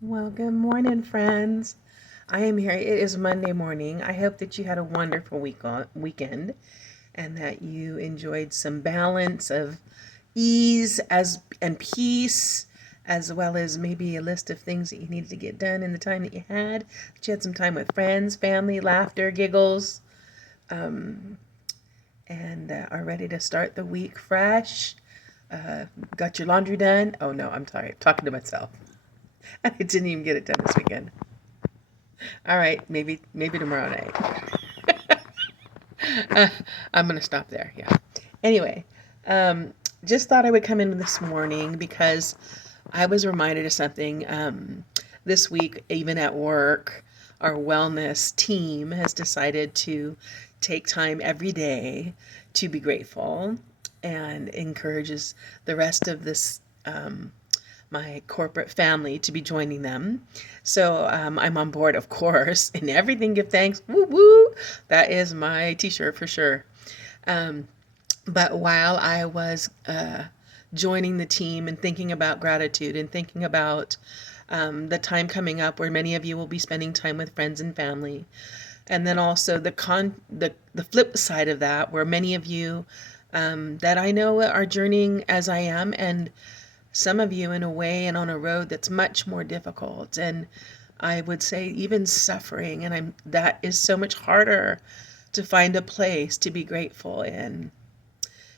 Well, good morning, friends. I am here. It is Monday morning. I hope that you had a wonderful weekend and that you enjoyed some balance of ease and peace, as well as maybe a list of things that you needed to get done in the time that you had. That you had some time with friends, family, laughter, giggles, and are ready to start the week fresh. Got your laundry done? Oh no, I'm tired. Talking to myself. I didn't even get it done this weekend. All right, maybe tomorrow night. Uh, I'm gonna stop there. Yeah. Anyway, um, just thought I would come in this morning because I was reminded of something. This week, even at work, our wellness team has decided to take time every day to be grateful and encourages the rest of this my corporate family to be joining them. So I'm on board, of course, and everything give thanks. Woo woo! That is my t-shirt for sure. Um, but while I was joining the team and thinking about gratitude and thinking about the time coming up where many of you will be spending time with friends and family, and then also the flip side of that, where many of you that I know are journeying as I am, and some of you in a way and on a road that's much more difficult, and I would say even suffering, and I'm that is so much harder to find a place to be grateful in.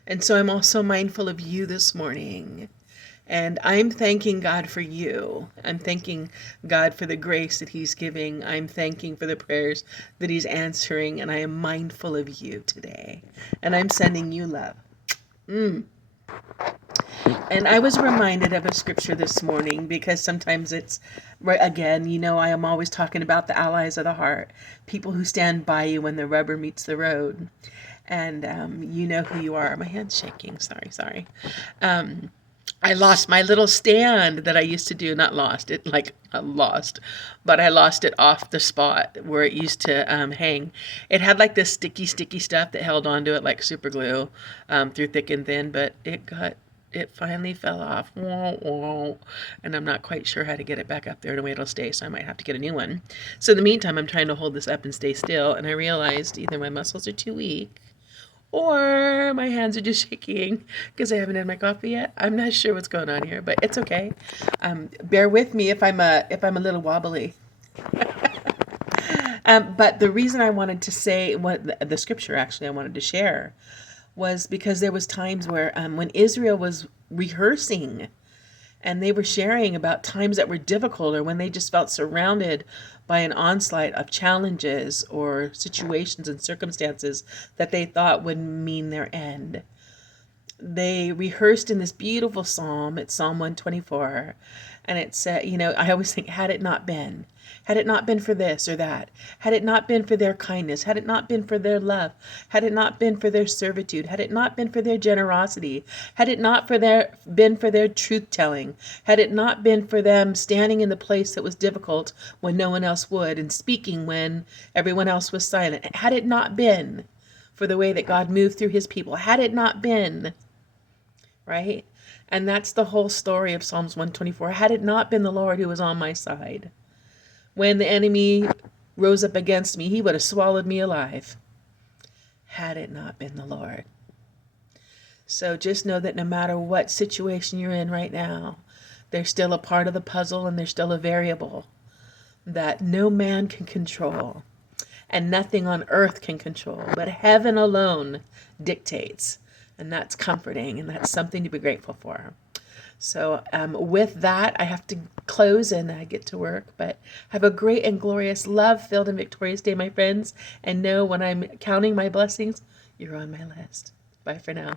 And so I'm also mindful of you this morning. And I'm thanking God for you. I'm thanking God for the grace that He's giving. I'm thanking for the prayers that He's answering. And I am mindful of you today. And I'm sending you love. Mm. And I was reminded of a scripture this morning because sometimes it's, right, again, I am always talking about the allies of the heart, people who stand by you when the rubber meets the road. And you know who you are. My hand's shaking. Sorry. Um, I lost my little stand that I used to do. Not lost it, like lost, but I lost it off the spot where it used to hang. It had like this sticky stuff that held onto it like super glue through thick and thin, but it finally fell off. Wah, wah. And I'm not quite sure how to get it back up there in a way it'll stay, so I might have to get a new one. So in the meantime, I'm trying to hold this up and stay still, and I realized either my muscles are too weak or my hands are just shaking because I haven't had my coffee yet. I'm not sure what's going on here, but it's okay. Bear with me if I'm a little wobbly. But the reason I wanted to say what the scripture actually I wanted to share was because there was times where when Israel was rehearsing and they were sharing about times that were difficult or when they just felt surrounded by an onslaught of challenges or situations and circumstances that they thought would mean their end. They rehearsed in this beautiful psalm. It's Psalm 124. And it said, I always think, had it not been for this or that, had it not been for their kindness, had it not been for their love, had it not been for their servitude, had it not been for their generosity, had it not been for their truth telling, had it not been for them standing in the place that was difficult when no one else would and speaking when everyone else was silent, had it not been for the way that God moved through His people, had it not been, right? And that's the whole story of Psalms 124. Had it not been the Lord who was on my side, when the enemy rose up against me, he would have swallowed me alive. Had it not been the Lord. So just know that no matter what situation you're in right now, there's still a part of the puzzle and there's still a variable that no man can control and nothing on earth can control, but heaven alone dictates. And that's comforting, and that's something to be grateful for. So with that, I have to close and get to work. But have a great and glorious, love-filled and victorious day, my friends. And know when I'm counting my blessings, you're on my list. Bye for now.